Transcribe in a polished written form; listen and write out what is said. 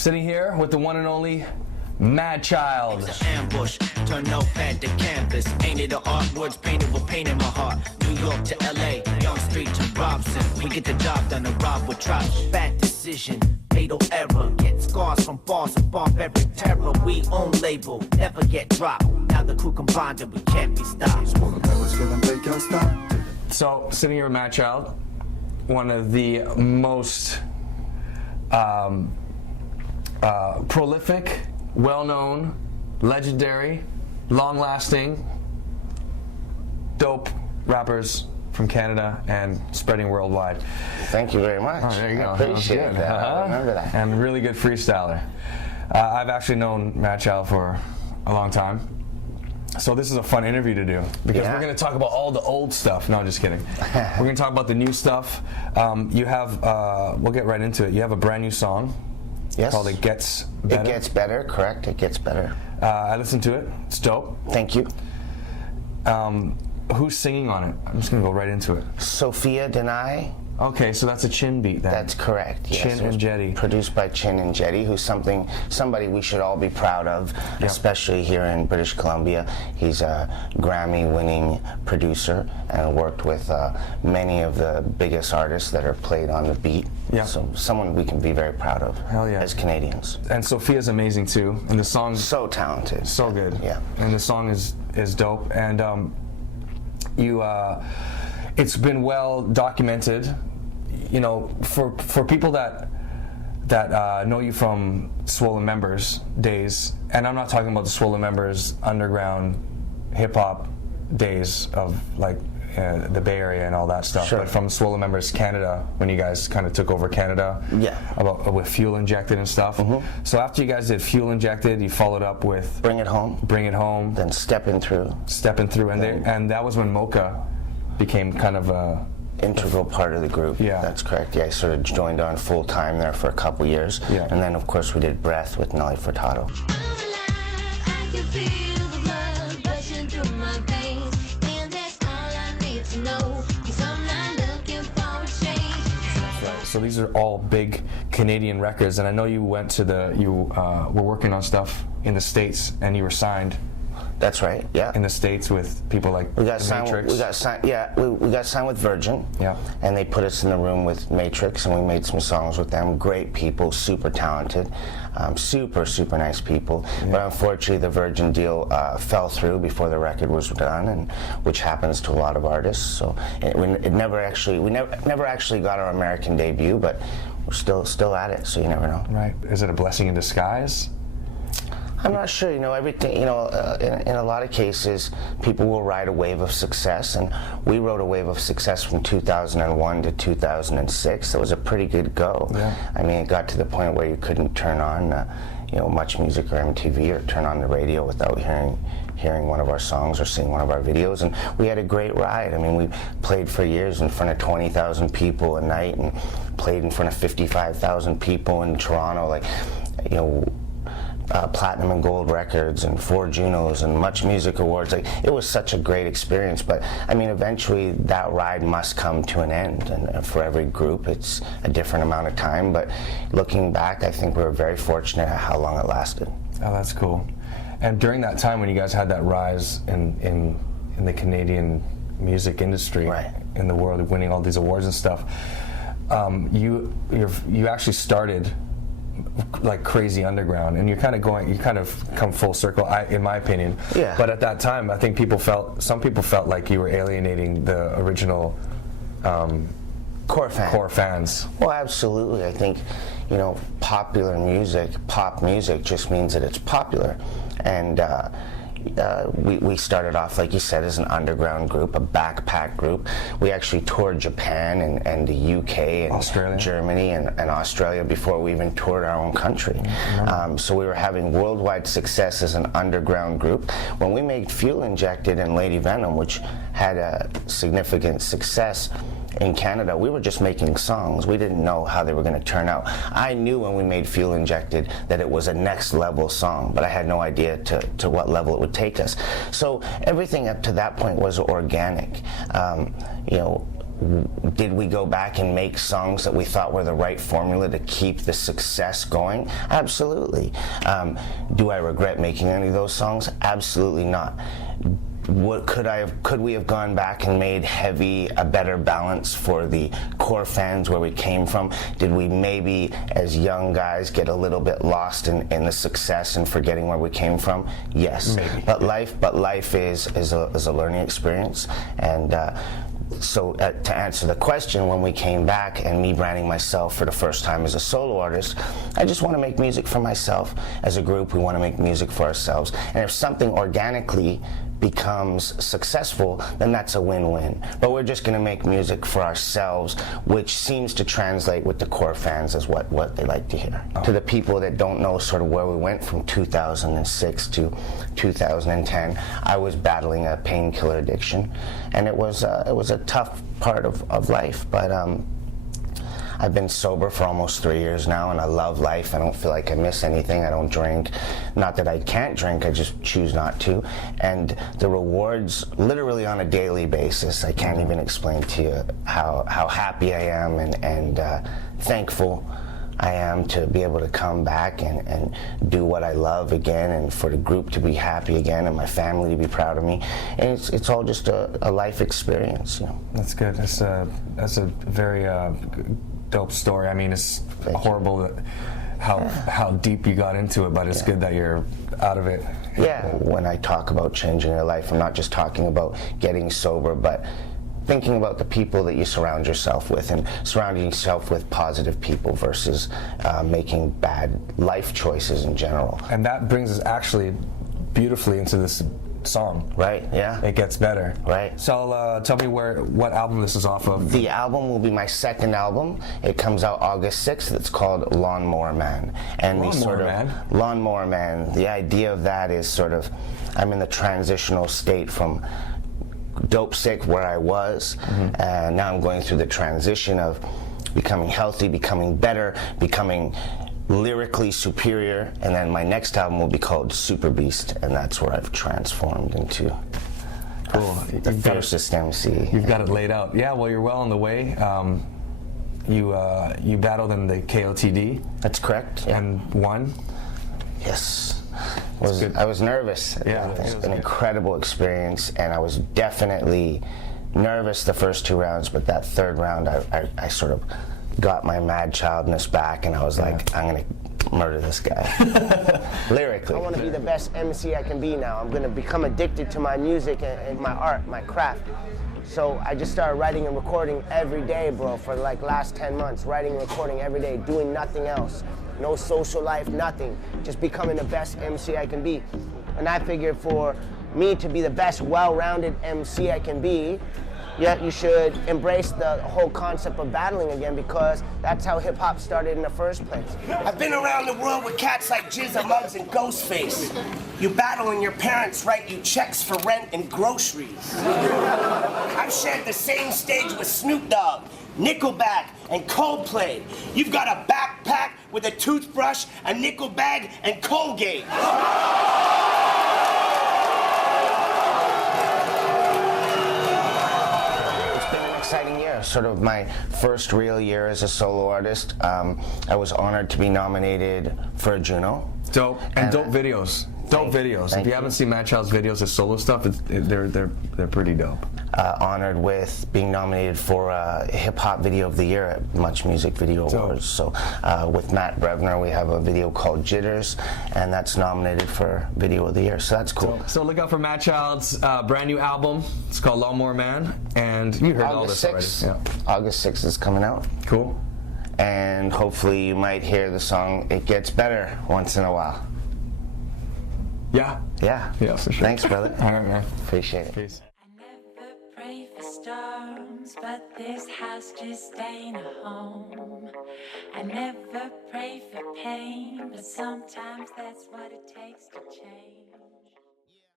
Sitting here with the one and only Madchild. It's an ambush, turn notepad to canvas. Ain't it the art, words painted with pain in my heart. New York to LA, Young Street to Robson. We get the job done and rob with drops. Bad decision, fatal error. Get scars from bars of barbaric terror. We own label, never get dropped. Now the crew combined and we can't be stopped. So, sitting here with Madchild, one of the most prolific, well-known, legendary, long-lasting, dope rappers from Canada and spreading worldwide. Thank you very much. Oh, there you go. I appreciate that. I remember that. And really good freestyler. I've actually known Madchild for a long time. So this is a fun interview to do because we're going to talk about all the old stuff. No, just kidding. We're going to talk about the new stuff. You have, we'll get right into it. You have a brand new song. Yes. Called It Gets Better. It Gets Better, correct. It Gets Better. I listened to it. It's dope. Thank you. Who's singing on it? I'm just going to go right into it. Sophia Denai. Okay, so that's a Chin beat then. That's correct. Yes. Chin and Jetty. Produced by Chin and Jetty, who's somebody we should all be proud of, especially here in British Columbia. He's a Grammy-winning producer and worked with many of the biggest artists that are played on the beat. Yeah. So someone we can be very proud of. Hell yeah. As Canadians. And Sophia's amazing too. And the song's so talented. So good. Yeah. And the song is dope. And it's been well documented. You know, for people that know you from Swollen Members days, and I'm not talking about the Swollen Members underground hip hop days of like the Bay Area and all that stuff, sure. But from Swollen Members Canada, when you guys kind of took over Canada, with Fuel Injected and stuff. Mm-hmm. So after you guys did Fuel Injected, you followed up with Bring It Home, then Stepping Through, and that was when Mocha became kind of a integral part of the group. Yeah, that's correct. Yeah, I sort of joined on full time there for a couple years, and then of course we did Breath with Nelly Furtado. So these are all big Canadian records, and I know you went to were working on stuff in the States, and you were signed. That's right. Yeah. In the States with people like Matrix. We got signed with Virgin. Yeah. And they put us in the room with Matrix, and we made some songs with them. Great people, super talented, super nice people. Yeah. But unfortunately, the Virgin deal fell through before the record was done, and which happens to a lot of artists. So we never actually got our American debut, but we're still at it. So you never know. Right. Is it a blessing in disguise? I'm not sure. You know, everything. You know, in a lot of cases, people will ride a wave of success, and we rode a wave of success from 2001 to 2006. It was a pretty good go. Yeah. I mean, it got to the point where you couldn't turn on, Much Music or MTV or turn on the radio without hearing one of our songs or seeing one of our videos, and we had a great ride. I mean, we played for years in front of 20,000 people a night, and played in front of 55,000 people in Toronto. Like, platinum and gold records and 4 Junos and Much Music Awards. Like, it was such a great experience, but I mean, eventually that ride must come to an end, and for every group it's a different amount of time, but looking back, I think we were very fortunate at how long it lasted. Oh, that's cool. And during that time when you guys had that rise in the Canadian music industry, right, in the world, of winning all these awards and stuff, you actually started like crazy underground, and you kind of come full circle, in my opinion. Yeah. But at that time, I think some people felt like you were alienating the original core fans. Well, absolutely. I think, popular music, pop music, just means that it's popular, and we started off, like you said, as an underground group, a backpack group. We actually toured Japan and the UK and Australia. Germany and Australia before we even toured our own country. Mm-hmm. So we were having worldwide success as an underground group. When we made Fuel Injected and Lady Venom, which had a significant success in Canada, we were just making songs. We didn't know how they were going to turn out. I knew when we made Fuel Injected that it was a next level song, but I had no idea to what level it would take us. So everything up to that point was organic. Did we go back and make songs that we thought were the right formula to keep the success going? Absolutely. Do I regret making any of those songs? Absolutely not. Could we have gone back and made Heavy a better balance for the core fans where we came from? Did we maybe, as young guys, get a little bit lost in the success and forgetting where we came from? Yes. Maybe. But life is a learning experience, and so to answer the question, when we came back and me branding myself for the first time as a solo artist, I just want to make music for myself. As a group, we want to make music for ourselves. And if something organically becomes successful, then that's a win-win. But we're just going to make music for ourselves, which seems to translate with the core fans as what they like to hear. Oh. To the people that don't know sort of where we went from 2006 to 2010, I was battling a painkiller addiction, and it was a tough part of life, but I've been sober for almost 3 years now, and I love life. I don't feel like I miss anything. I don't drink. Not that I can't drink, I just choose not to. And the rewards, literally on a daily basis, I can't even explain to you how happy I am and thankful I am to be able to come back and do what I love again, and for the group to be happy again, and my family to be proud of me. And it's all just a life experience, you know. That's good. That's a very dope story. I mean, it's horrible how deep you got into it, but it's good that you're out of it. Yeah, when I talk about changing your life, I'm not just talking about getting sober, but thinking about the people that you surround yourself with, and surrounding yourself with positive people versus making bad life choices in general. And that brings us actually beautifully into this song. Right, yeah. It gets better. Right. So tell me what album this is off of. The album will be my second album. It comes out August 6th. It's called Lawnmower Man. And Lawnmower Man. The idea of that is sort of, I'm in the transitional state from dope sick, where I was, and now I'm going through the transition of becoming healthy, becoming better, becoming lyrically superior, and then my next album will be called Super Beast, and that's where I've transformed into the fiercest MC. You've got it laid out. Yeah, well, you're well on the way. You battled in the KOTD. That's correct. Yeah. And won. Yes. I was nervous. Yeah, it's an incredible experience, and I was definitely nervous the first 2 rounds, but that third round I sort of got my Madchildness back, and I was like, I'm gonna murder this guy. Lyrically. I want to be the best MC I can be now. I'm gonna become addicted to my music and my art, my craft. So I just started writing and recording every day, bro, for like last 10 months. Writing and recording every day, doing nothing else. No social life, nothing. Just becoming the best MC I can be. And I figured for me to be the best well-rounded MC I can be, you should embrace the whole concept of battling again, because that's how hip-hop started in the first place. I've been around the world with cats like Jizza Muggs and Ghostface. You battle and your parents write you checks for rent and groceries. I've shared the same stage with Snoop Dogg, Nickelback, and Coldplay. You've got a backpack with a toothbrush, a nickel bag, and Colgate. Exciting year, sort of my first real year as a solo artist. I was honored to be nominated for a Juno. Dope. And dope videos. Dope videos. If you haven't seen Madchild's videos, his solo stuff, they're pretty dope. Honored with being nominated for Hip Hop Video of the Year at Much Music Video Awards. So with Matt Brevner, we have a video called Jitters, and that's nominated for Video of the Year. So that's cool. So look out for Madchild's brand new album. It's called Lawnmower Man, and you heard all this already. Yeah. August 6th is coming out. Cool. And hopefully you might hear the song It Gets Better once in a while. Yeah. Yeah. Yeah, for sure. Thanks, brother. All right, man. Appreciate it. Peace. I never pray for storms, but this house just ain't a home. I never pray for pain, but sometimes that's what it takes to change.